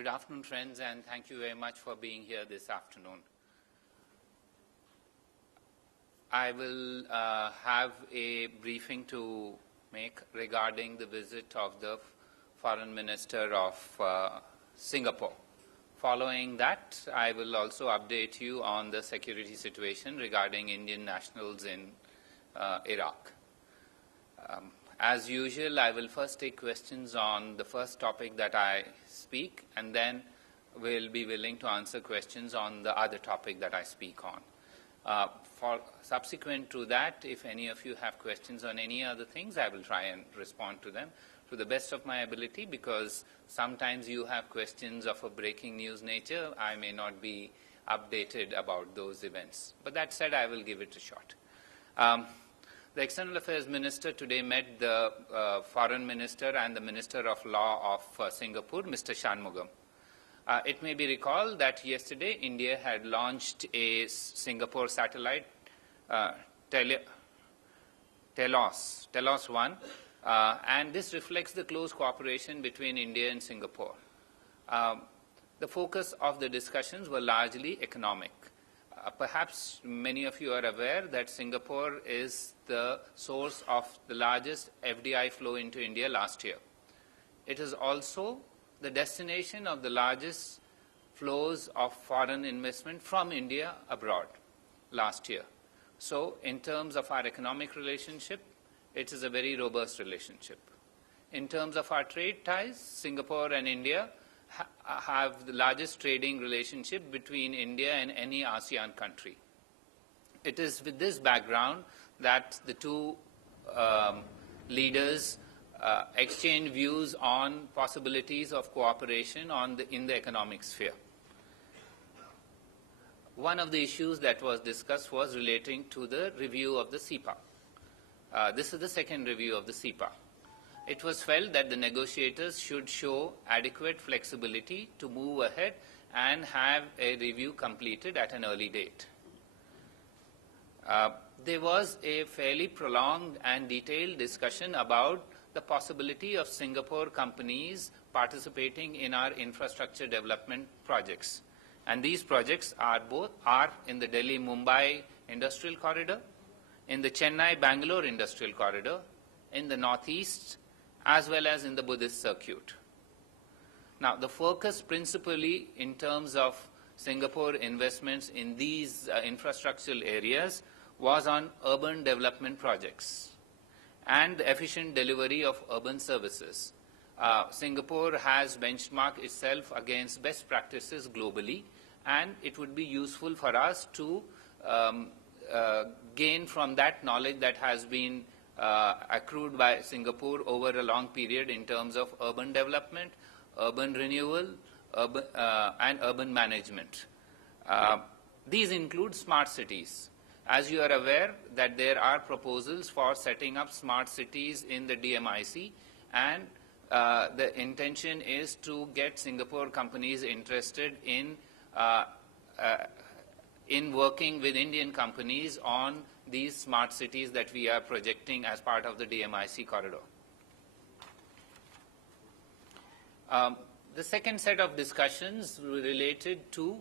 Good afternoon, friends, and thank you very much for being here this afternoon. I will have a briefing to make regarding the visit of the Foreign Minister of Singapore. Following that, I will also update you on the security situation regarding Indian nationals in Iraq. As usual, I will first take questions on the first topic that I speak, and then will be willing to answer questions on the other topic that I speak on. For subsequent to that, if any of you have questions on any other things, I will try and respond to them to the best of my ability, because sometimes you have questions of a breaking news nature. I may not be updated about those events. But that said, I will give it a shot. The External Affairs Minister today met the Foreign Minister and the Minister of Law of Singapore, Mr. Shanmugam. It may be recalled that yesterday India had launched a Singapore satellite, Telos-1, and this reflects the close cooperation between India and Singapore. The focus of the discussions were largely economic. Perhaps many of you are aware that Singapore is the source of the largest FDI flow into India last year. It is also the destination of the largest flows of foreign investment from India abroad last year. So in terms of our economic relationship, it is a very robust relationship. In terms of our trade ties, Singapore and India have the largest trading relationship between India and any ASEAN country. It is with this background that the two leaders exchange views on possibilities of cooperation in the economic sphere. One of the issues that was discussed was relating to the review of the CEPA. This is the second review of the CEPA. It was felt that the negotiators should show adequate flexibility to move ahead and have a review completed at an early date. There was a fairly prolonged and detailed discussion about the possibility of Singapore companies participating in our infrastructure development projects. And these projects are in the Delhi-Mumbai Industrial Corridor, in the Chennai-Bangalore Industrial Corridor, in the Northeast, as well as in the Buddhist circuit. Now, the focus principally in terms of Singapore investments in these infrastructural areas was on urban development projects and the efficient delivery of urban services. Singapore has benchmarked itself against best practices globally, and it would be useful for us to gain from that knowledge that has been accrued by Singapore over a long period in terms of urban development, urban renewal, and urban management. These include smart cities. As you are aware that there are proposals for setting up smart cities in the DMIC, and the intention is to get Singapore companies interested in working with Indian companies on these smart cities that we are projecting as part of the DMIC corridor. The second set of discussions related to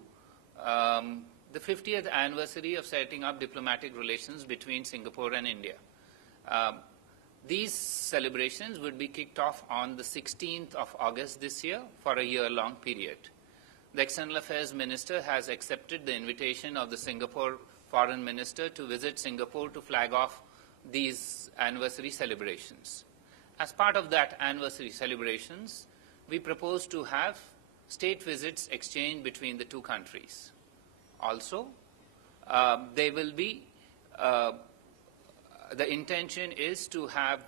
the 50th anniversary of setting up diplomatic relations between Singapore and India. These celebrations would be kicked off on the 16th of August this year for a year-long period. The External Affairs Minister has accepted the invitation of the Singapore Foreign Minister to visit Singapore to flag off these anniversary celebrations. As part of that anniversary celebrations, we propose to have state visits exchanged between the two countries. Also, there will be, the intention is to have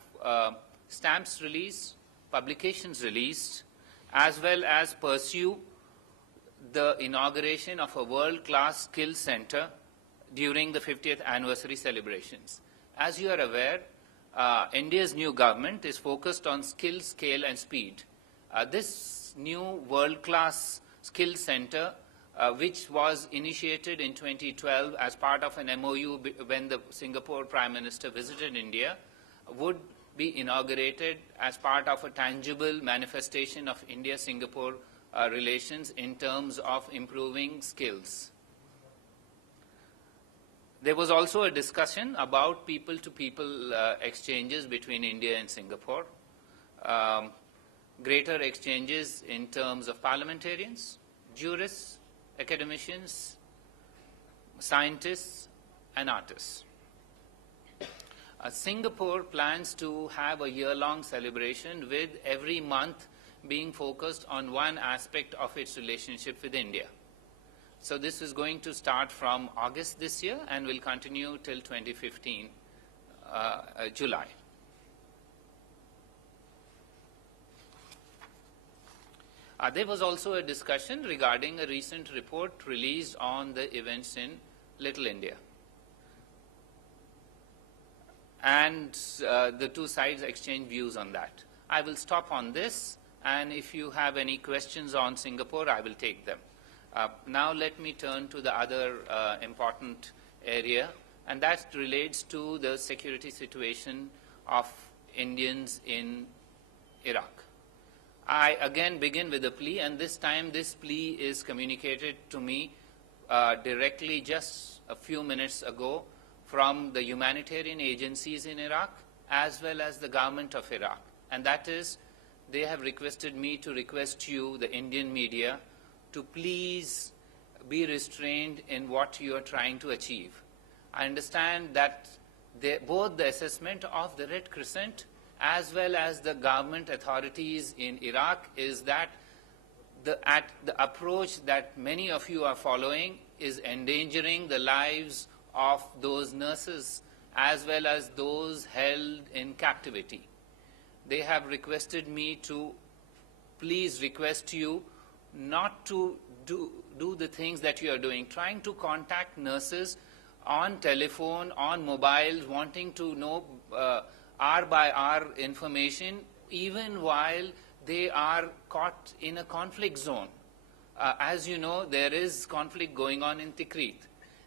stamps released, publications released, as well as pursue the inauguration of a world-class skills center during the 50th anniversary celebrations. As you are aware, India's new government is focused on skill, scale, and speed. This new world-class skills center, which was initiated in 2012 as part of an MOU when the Singapore Prime Minister visited India, would be inaugurated as part of a tangible manifestation of India-Singapore relations in terms of improving skills. There was also a discussion about people-to-people exchanges between India and Singapore, greater exchanges in terms of parliamentarians, jurists, academicians, scientists, and artists. Singapore plans to have a year-long celebration with every month being focused on one aspect of its relationship with India. So this is going to start from August this year and will continue till 2015, July. There was also a discussion regarding a recent report released on the events in Little India. And the two sides exchanged views on that. I will stop on this, and if you have any questions on Singapore, I will take them. Now let me turn to the other important area, and that relates to the security situation of Indians in Iraq. I again begin with a plea, and this time this plea is communicated to me directly just a few minutes ago from the humanitarian agencies in Iraq as well as the government of Iraq. And that is, they have requested me to request you, the Indian media, to please be restrained in what you are trying to achieve. I understand that both the assessment of the Red Crescent as well as the government authorities in Iraq is that the approach that many of you are following is endangering the lives of those nurses as well as those held in captivity. They have requested me to please request you not to do the things that you are doing, trying to contact nurses on telephone, on mobiles, wanting to know hour by hour information, even while they are caught in a conflict zone. As you know, there is conflict going on in Tikrit,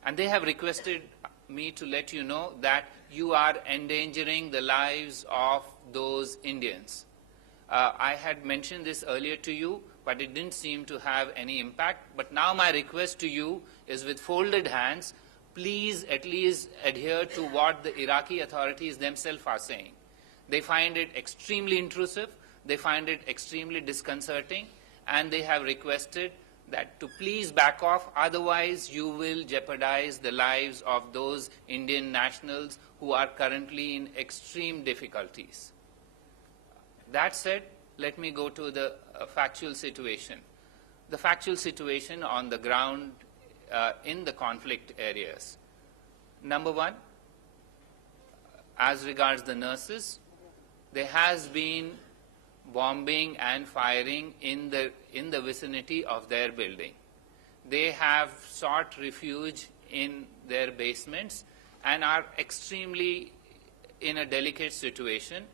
and they have requested me to let you know that you are endangering the lives of those Indians. I had mentioned this earlier to you, but it didn't seem to have any impact. But now my request to you is with folded hands, please at least adhere to what the Iraqi authorities themselves are saying. They find it extremely intrusive, they find it extremely disconcerting, and they have requested that to please back off, otherwise you will jeopardize the lives of those Indian nationals who are currently in extreme difficulties. That said, let me go to the factual situation. The factual situation on the ground in the conflict areas. Number one, as regards the nurses, there has been bombing and firing in the vicinity of their building. They have sought refuge in their basements and are extremely in a delicate situation.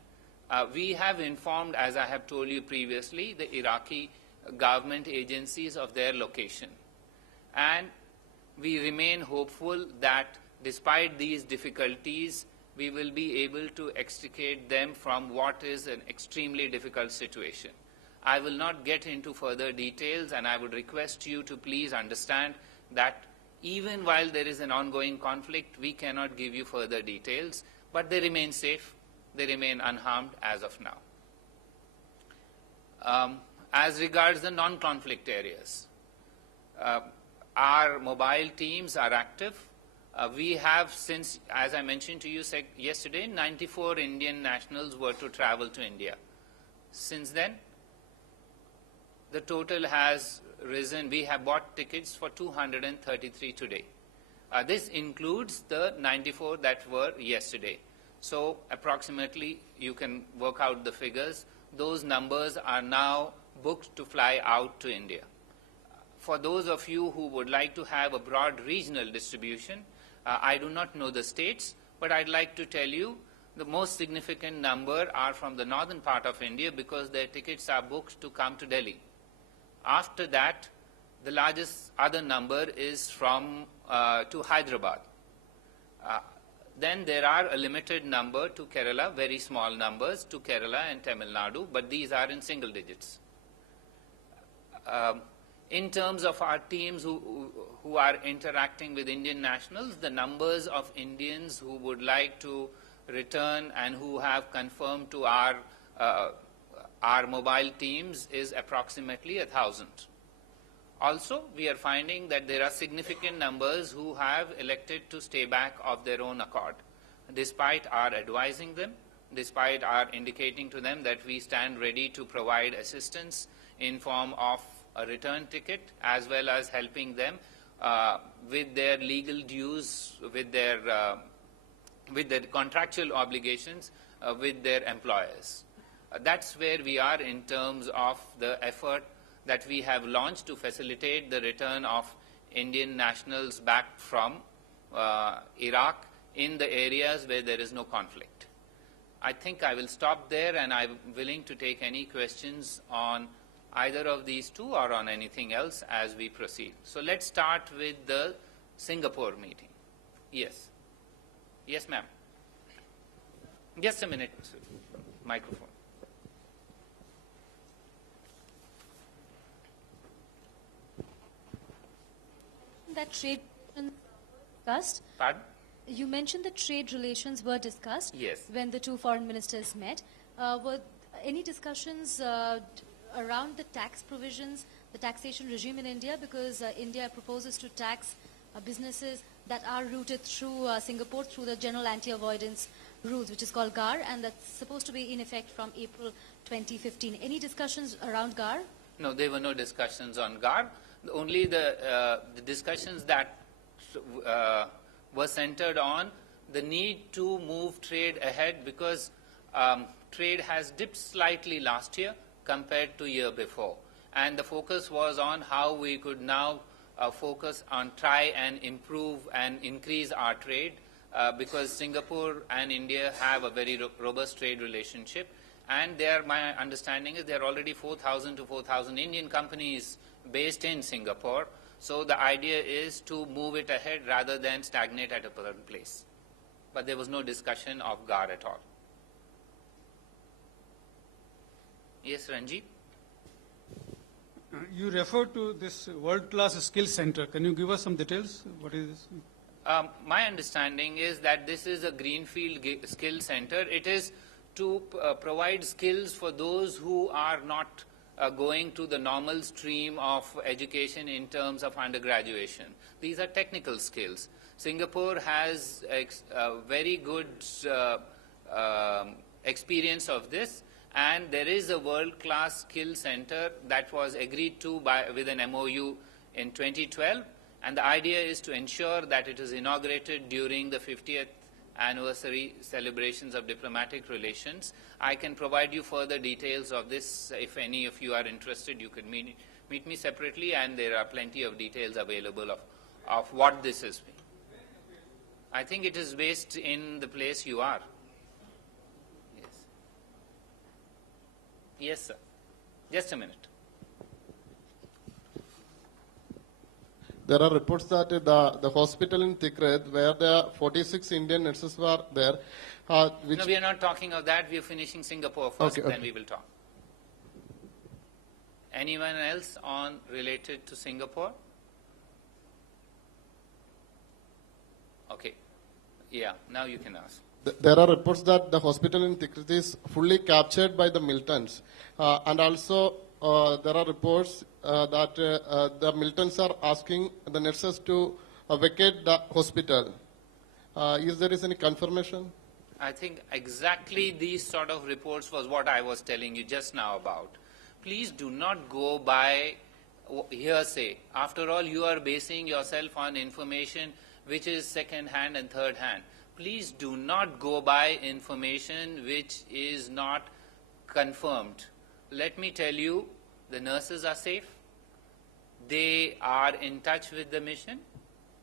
We have informed, as I have told you previously, the Iraqi government agencies of their location. And we remain hopeful that despite these difficulties, we will be able to extricate them from what is an extremely difficult situation. I will not get into further details, and I would request you to please understand that even while there is an ongoing conflict, we cannot give you further details, but they remain safe, they remain unharmed as of now. As regards the non-conflict areas, our mobile teams are active. We have, since, as I mentioned to you yesterday, 94 Indian nationals were to travel to India. Since then, the total has risen. We have bought tickets for 233 today. This includes the 94 that were yesterday. So approximately, you can work out the figures. Those numbers are now booked to fly out to India. For those of you who would like to have a broad regional distribution, I do not know the states, but I'd like to tell you the most significant number are from the northern part of India because their tickets are booked to come to Delhi. After that, the largest other number is from to Hyderabad. Then there are a limited number to Kerala, very small numbers to Kerala and Tamil Nadu, but these are in single digits. In terms of our teams who are interacting with Indian nationals, the numbers of Indians who would like to return and who have confirmed to our mobile teams is approximately 1,000. Also, we are finding that there are significant numbers who have elected to stay back of their own accord, despite our advising them, despite our indicating to them that we stand ready to provide assistance in form of a return ticket, as well as helping them with their legal dues, with their contractual obligations with their employers. That's where we are in terms of the effort that we have launched to facilitate the return of Indian nationals back from Iraq in the areas where there is no conflict. I think I will stop there, and I'm willing to take any questions on either of these two or on anything else as we proceed. So let's start with the Singapore meeting. Yes. Yes, ma'am. Just a minute, sir. Microphone. That trade discussed. Pardon? You mentioned that trade relations were discussed. Yes. When the two foreign ministers met. Were any discussions around the tax provisions, the taxation regime in India? Because India proposes to tax businesses that are routed through Singapore through the General Anti-Avoidance Rules, which is called GAR, and that's supposed to be in effect from April 2015. Any discussions around GAR? No, there were no discussions on GAR. Only the discussions that were centered on the need to move trade ahead, because trade has dipped slightly last year compared to year before. And the focus was on how we could now focus on try and improve and increase our trade, because Singapore and India have a very robust trade relationship. And my understanding is there are already 4,000 to 4,000 Indian companies based in Singapore. So the idea is to move it ahead rather than stagnate at a certain place. But there was no discussion of GAR at all. Yes, Ranjit? You referred to this world-class skill center. Can you give us some details? What is this? My understanding is that this is a greenfield skill center. It is to provide skills for those who are not going to the normal stream of education in terms of undergraduation. These are technical skills. Singapore has a very good experience of this, and there is a world-class skill center that was agreed to with an MOU in 2012, and the idea is to ensure that it is inaugurated during the 50th anniversary celebrations of diplomatic relations. I can provide you further details of this. If any of you are interested, you could meet me separately, and there are plenty of details available of what this is. I think it is based in the place you are. Yes. Yes, sir. Just a minute. There are reports that the hospital in Tikrit, where the 46 Indian nurses were there, No, we are not talking of that. We are finishing Singapore first, Okay, then okay. we will talk. Anyone else on related to Singapore? Okay. Yeah, now you can ask. There are reports that the hospital in Tikrit is fully captured by the militants. And also, there are reports that the militants are asking the nurses to vacate the hospital. Is there any confirmation? I think exactly these sort of reports was what I was telling you just now about. Please do not go by hearsay. After all, you are basing yourself on information which is second hand and third hand. Please do not go by information which is not confirmed. Let me tell you, the nurses are safe. They are in touch with the mission.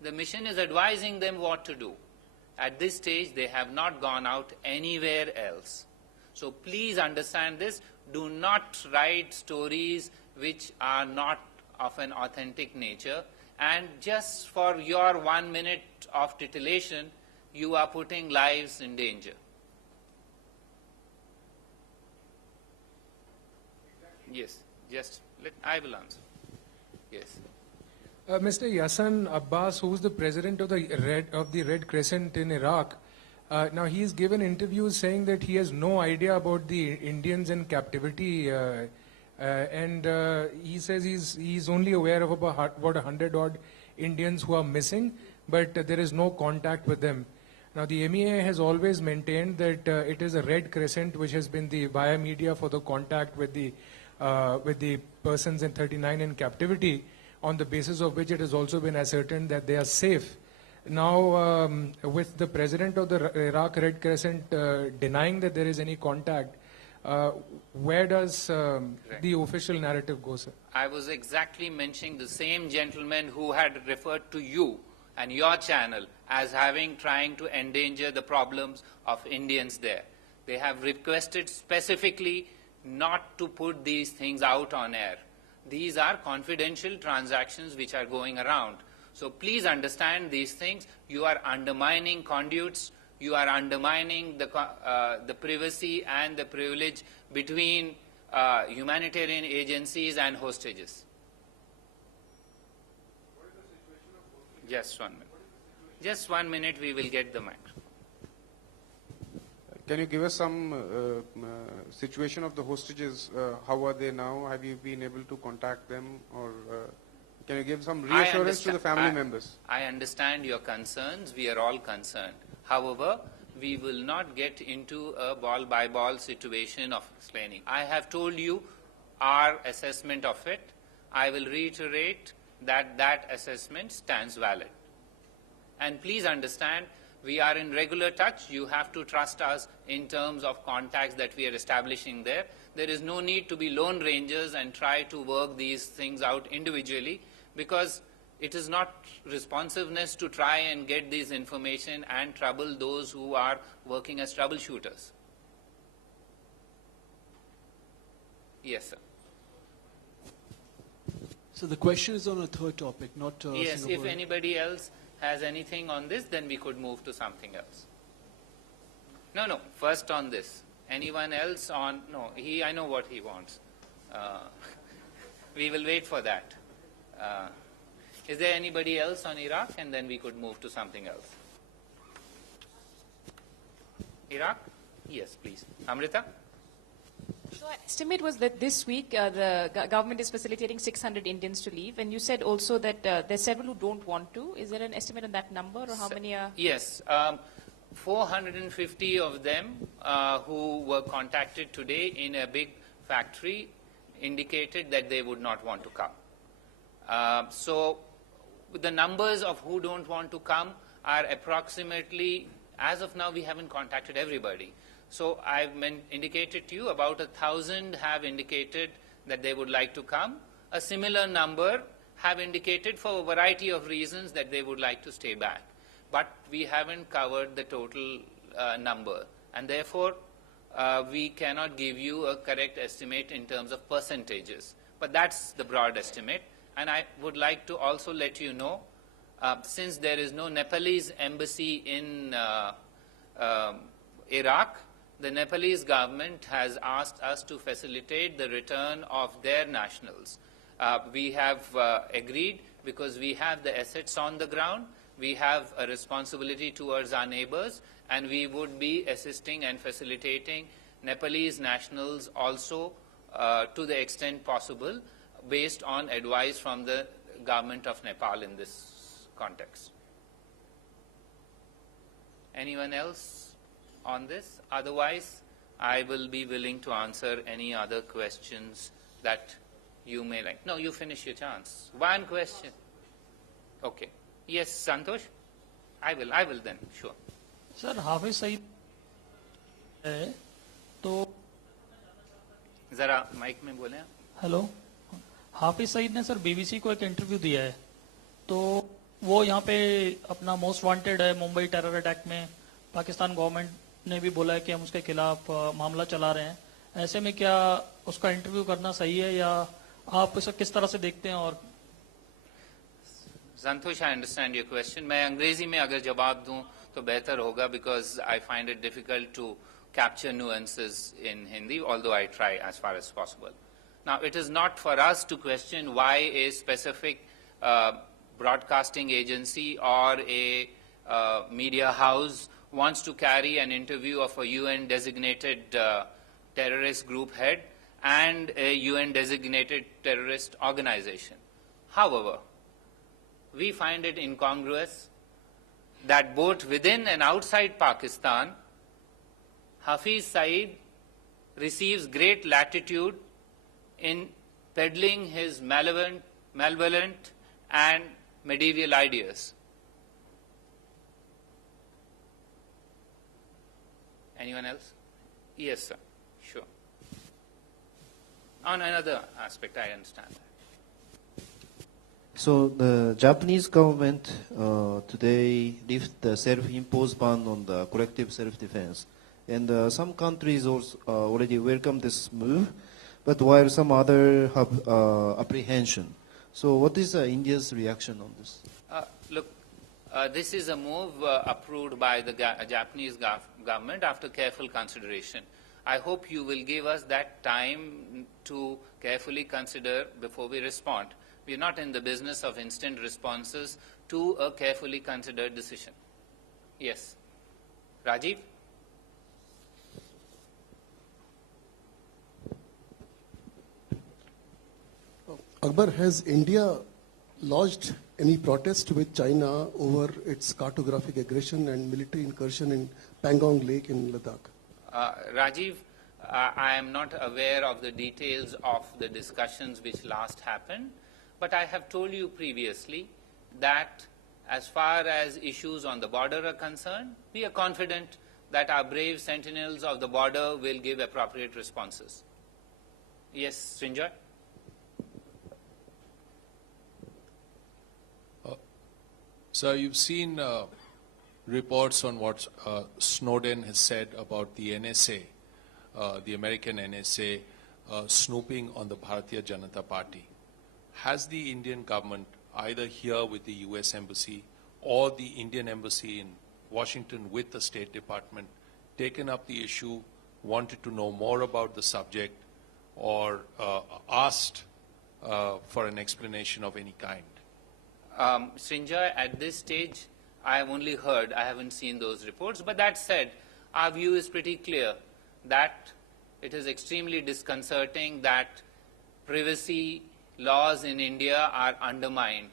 The mission is advising them what to do. At this stage, they have not gone out anywhere else. So please understand this. Do not write stories which are not of an authentic nature. And just for your 1 minute of titillation, you are putting lives in danger. Yes, I will answer. Yes. Mr. Yassin Abbas, who is the president of the Red Crescent in Iraq, now he's given interviews saying that he has no idea about the Indians in captivity, and he says he's only aware of about 100 odd Indians who are missing, but there is no contact with them. Now the MEA has always maintained that it is a Red Crescent which has been the via media for the contact with the persons in 39 in captivity, on the basis of which it has also been ascertained that they are safe. Now, with the president of the Iraq Red Crescent denying that there is any contact, where does the official narrative go, sir? I was exactly mentioning the same gentleman who had referred to you and your channel as trying to endanger the problems of Indians there. They have requested specifically not to put these things out on air. These are confidential transactions which are going around. So please understand these things. You are undermining conduits. You are undermining the privacy and the privilege between humanitarian agencies and hostages. Just 1 minute. Just 1 minute, we will get the mic. Can you give us some situation of the hostages? How are they now? Have you been able to contact them? Or can you give some reassurance to the family members? I understand your concerns. We are all concerned. However, we will not get into a ball-by-ball situation of explaining. I have told you our assessment of it. I will reiterate that that assessment stands valid. And please understand, we are in regular touch. You have to trust us in terms of contacts that we are establishing there. There is no need to be lone rangers and try to work these things out individually, because it is not responsiveness to try and get this information and trouble those who are working as troubleshooters. Yes, sir. So the question is on a third topic, not Yes, Singapore. if anybody else has anything on this, then we could move to something else. No, first on this. Anyone else on? No, I know what he wants. We will wait for that. Is there anybody else on Iraq? And then we could move to something else. Iraq? Yes, please. Amrita? So our estimate was that this week the government is facilitating 600 Indians to leave, and you said also that there are several who don't want to. Is there an estimate on that number, or how many are? Yes, 450 of them who were contacted today in a big factory indicated that they would not want to come. So the numbers of who don't want to come are approximately, as of now we haven't contacted everybody. So I've indicated to you about 1,000 have indicated that they would like to come. A similar number have indicated for a variety of reasons that they would like to stay back. But we haven't covered the total number. And therefore, we cannot give you a correct estimate in terms of percentages. But that's the broad estimate. And I would like to also let you know, since there is no Nepalese embassy in Iraq, the Nepalese government has asked us to facilitate the return of their nationals. We have agreed, because we have the assets on the ground, we have a responsibility towards our neighbors, and we would be assisting and facilitating Nepalese nationals also to the extent possible, based on advice from the government of Nepal in this context. Anyone else on this? Otherwise, I will be willing to answer any other questions that you may like. No, you finish your chance. One question. Okay. Yes, Santosh? I will then, sure. Sir Hafiz Saeed है तो जरा mic में बोले. Hello, Hafiz Saeed ने sir BBC को एक interview दिया है, तो वो यहाँ पे अपना मोस्ट वांटेड है मुंबई टेरर अटैक में. पाकिस्तान गवर्नमेंट ने भी बोला है कि हम उसके खिलाफ मामला चला रहे हैं. ऐसे में क्या उसका इंटरव्यू करना सही है, या आप इसे किस तरह से देखते हैं? और Santosh, I understand your question. मैं अंग्रेजी में अगर जवाब दूं तो बेहतर होगा, because I find it difficult to capture nuances in Hindi, although I try as far as possible. Now, it is not for us to question why a specific broadcasting agency or a media house wants to carry an interview of a UN-designated terrorist group head and a UN-designated terrorist organization. However, we find it incongruous that both within and outside Pakistan, Hafiz Saeed receives great latitude in peddling his malevolent and medieval ideas. Anyone else? Yes, sir. Sure. On another aspect, I understand that. So the Japanese government today lifted the self-imposed ban on the collective self-defense. And some countries also already welcome this move, but while some others have apprehension. So what is India's reaction on this? Look, this is a move approved by the Japanese government after careful consideration. I hope you will give us that time to carefully consider before we respond. We are not in the business of instant responses to a carefully considered decision. Yes. Rajiv? Akbar, has India lodged any protest with China over its cartographic aggression and military incursion in Pangong Lake in Ladakh? Rajiv, I am not aware of the details of the discussions which last happened, but I have told you previously that as far as issues on the border are concerned, we are confident that our brave sentinels of the border will give appropriate responses. Yes, Srinjoy? So you've seen reports on what Snowden has said about the NSA, the American NSA, snooping on the Bharatiya Janata Party. Has the Indian government, either here with the US Embassy or the Indian Embassy in Washington with the State Department, taken up the issue, wanted to know more about the subject, or asked for an explanation of any kind? Srinjoy, at this stage, I have only heard, I haven't seen those reports. But that said, our view is pretty clear that it is extremely disconcerting that privacy laws in India are undermined,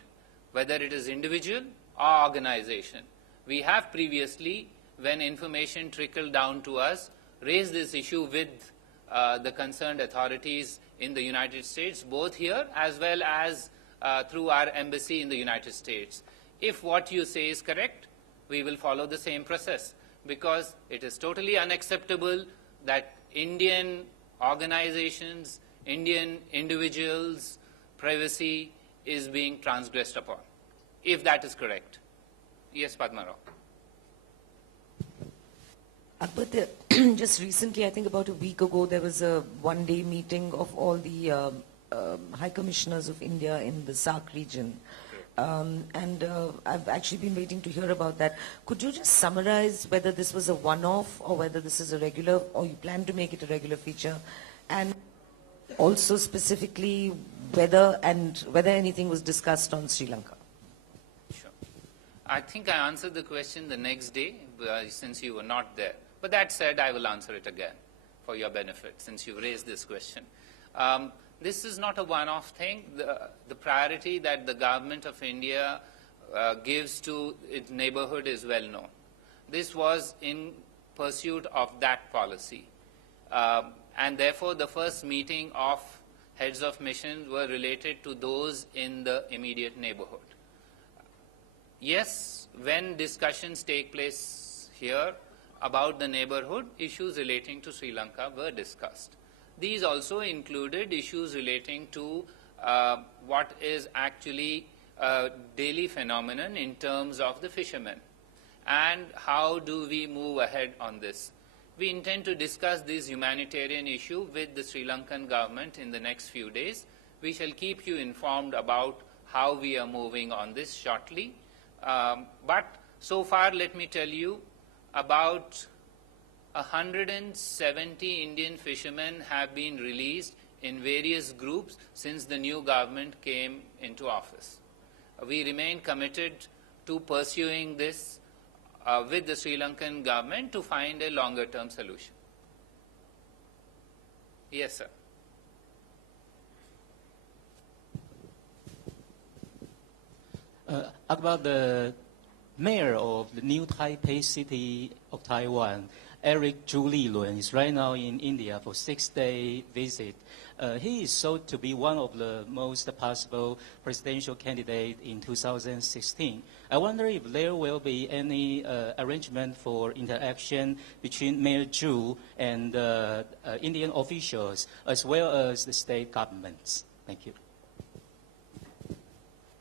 whether it is individual or organization. We have previously, when information trickled down to us, raised this issue with the concerned authorities in the United States, both here as well as through our embassy in the United States. If what you say is correct, we will follow the same process, because it is totally unacceptable that Indian organizations, Indian individuals' privacy is being transgressed upon, if that is correct. Yes, Padma Rao. But just recently, I think about a week ago, there was a one-day meeting of all the High Commissioners of India in the SAARC region. I've actually been waiting to hear about that. Could you just summarize whether this was a one-off or whether this is a regular, or you plan to make it a regular feature? And also specifically whether anything was discussed on Sri Lanka? Sure. I think I answered the question the next day since you were not there. But that said, I will answer it again for your benefit since you raised this question. This is not a one-off thing. The priority that the government of India gives to its neighborhood is well known. This was in pursuit of that policy. And therefore, the first meeting of heads of missions were related to those in the immediate neighborhood. Yes, when discussions take place here about the neighborhood, issues relating to Sri Lanka were discussed. These also included issues relating to what is actually a daily phenomenon in terms of the fishermen, and how do we move ahead on this. We intend to discuss this humanitarian issue with the Sri Lankan government in the next few days. We shall keep you informed about how we are moving on this shortly. But so far, let me tell you, about 170 Indian fishermen have been released in various groups since the new government came into office. We remain committed to pursuing this with the Sri Lankan government to find a longer-term solution. Yes, sir. About the mayor of the new Taipei city of Taiwan, Eric Zhu Lilun, is right now in India for a 6-day visit. He is sought to be one of the most possible presidential candidates in 2016. I wonder if there will be any arrangement for interaction between Mayor Zhu and Indian officials as well as the state governments. Thank you.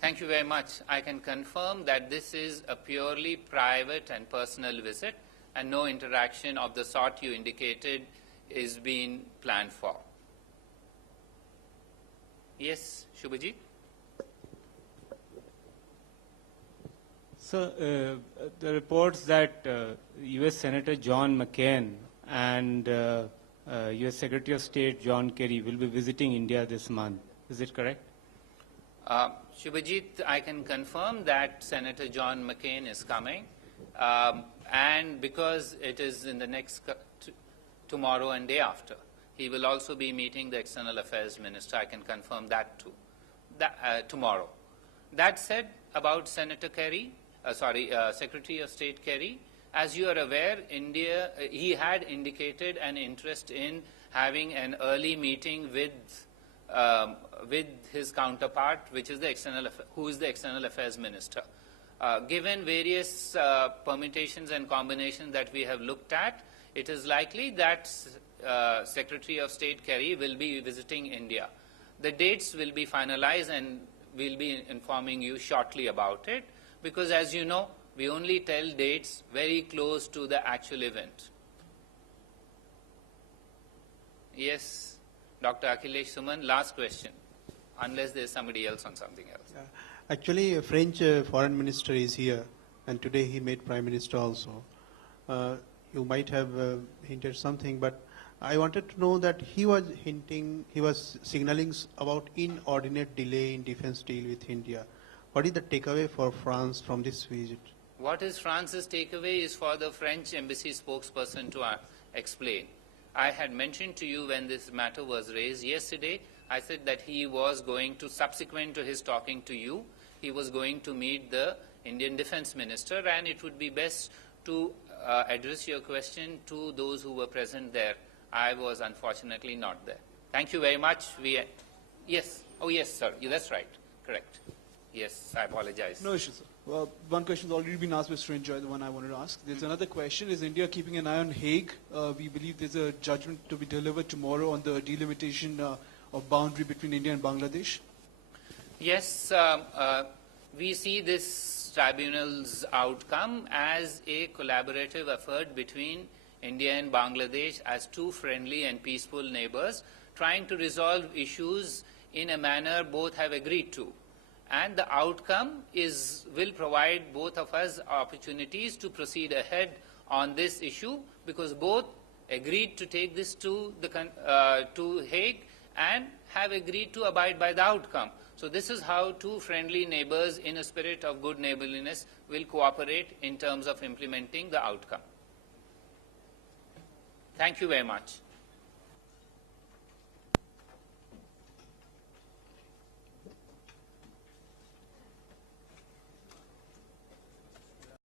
Thank you very much. I can confirm that this is a purely private and personal visit, and no interaction of the sort you indicated is being planned for. Yes, Shubhaji? So, the reports that U.S. Senator John McCain and U.S. Secretary of State John Kerry will be visiting India this month. Is it correct? Shubhajit, I can confirm that Senator John McCain is coming, and because it is in the next tomorrow and day after, he will also be meeting the External Affairs Minister. I can confirm that too, tomorrow. That said, about Senator Kerry, Secretary of State Kerry, as you are aware, India, he had indicated an interest in having an early meeting with his counterpart, which is who is the External Affairs Minister. Given various permutations and combinations that we have looked at, it is likely that Secretary of State Kerry will be visiting India. The dates will be finalized and we'll be informing you shortly about it, because as you know, we only tell dates very close to the actual event. Yes, Dr. Akhilesh Suman, last question, unless there's somebody else on something else. Yeah. Actually, a French foreign minister is here, and today he met Prime Minister also. You might have hinted something, but I wanted to know that he was signaling about inordinate delay in defense deal with India. What is the takeaway for France from this visit? What is France's takeaway is for the French embassy spokesperson to explain. I had mentioned to you when this matter was raised yesterday, I said that he was going to, subsequent to his talking to you, he was going to meet the Indian Defense Minister, and it would be best to address your question to those who were present there. I was unfortunately not there. Thank you very much. Yes. Oh, yes, sir. That's right. Correct. Yes, I apologize. No issue, sir. Well, one question has already been asked by Mr. Enjoy, the one I wanted to ask. There's another question. Is India keeping an eye on Hague? We believe there's a judgment to be delivered tomorrow on the delimitation of boundary between India and Bangladesh. Yes, we see this tribunal's outcome as a collaborative effort between India and Bangladesh as two friendly and peaceful neighbors trying to resolve issues in a manner both have agreed to. And the outcome will provide both of us opportunities to proceed ahead on this issue, because both agreed to take this to Hague and have agreed to abide by the outcome. So this is how two friendly neighbors in a spirit of good neighborliness will cooperate in terms of implementing the outcome. Thank you very much.